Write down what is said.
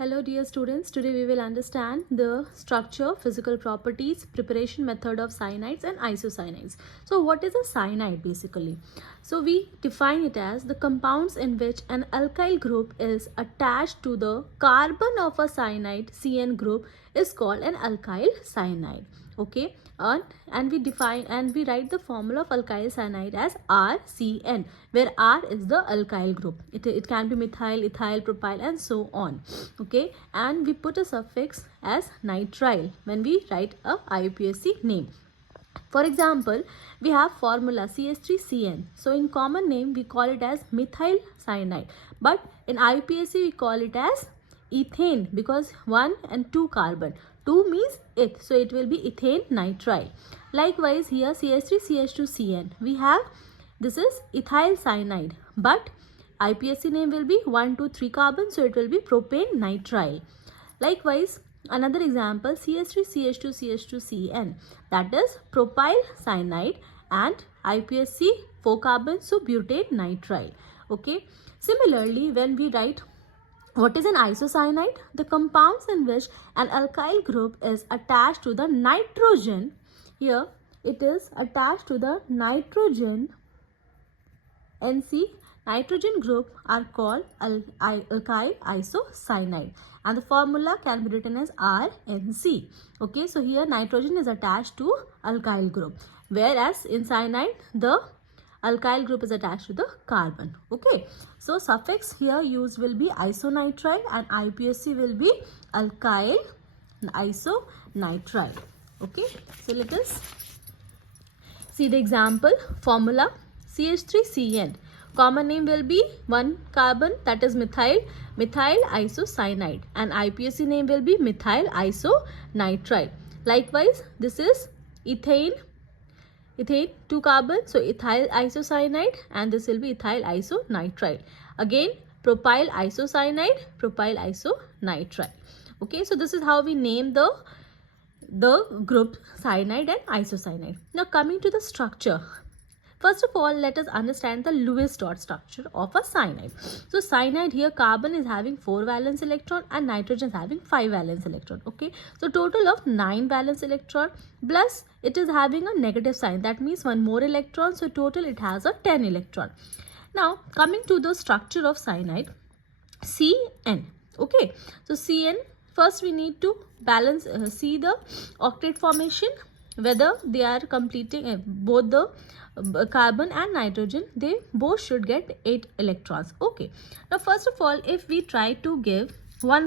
Hello dear students, today we will understand the structure, physical properties, preparation method of cyanides and isocyanides. So what is a cyanide basically? So we define it as the compounds in which an alkyl group is attached to the carbon of a cyanide CN group is called an alkyl cyanide. Okay, and we write the formula of alkyl cyanide as RCN, where R is the alkyl group. It can be methyl, ethyl, propyl and so on. Okay, and we put a suffix as nitrile when we write a IUPAC name. For example, we have formula CH3CN. So in common name we call it as methyl cyanide, but in IUPAC we call it as ethane because 1 and 2 carbon. 2 means eth, so it will be ethane nitrile. Likewise here CH3CH2CN, we have this is ethyl cyanide, but IUPAC name will be 1, 2, 3 carbon, so it will be propane nitrile. Likewise, another example CH3CH2CH2CN, that is propyl cyanide, and IUPAC 4 carbon, so butane nitrile. Okay, similarly when we write what is an isocyanide, the compounds in which an alkyl group is attached to the nitrogen, here it is attached to the nitrogen NC, nitrogen group are called alkyl isocyanide, and the formula can be written as RNC. Okay, so here nitrogen is attached to alkyl group, whereas in cyanide the alkyl group is attached to the carbon. Okay, so suffix here used will be isonitrile and IUPAC will be alkyl isonitrile. Okay, so let us see the example. Formula CH3CN, common name will be 1 carbon, that is methyl isocyanide, and IUPAC name will be methyl isonitrile. Likewise, this is ethane 2 carbon, so ethyl isocyanide, and this will be ethyl isonitrile. Again propyl isocyanide, propyl isonitrile. Okay, so this is how we name the group cyanide and isocyanide. Now coming to the structure. First of all, let us understand the Lewis dot structure of a cyanide. So cyanide here, carbon is having 4 valence electron and nitrogen is having 5 valence electron. Okay, so total of 9 valence electron, plus it is having a negative sign, that means 1 more electron, so total it has a 10 electron. Now coming to the structure of cyanide, CN. Okay, so CN, first we need to balance, see the octet formation, whether they are completing both the carbon and nitrogen, they both should get 8 electrons. Okay, now first of all, if we try to give 1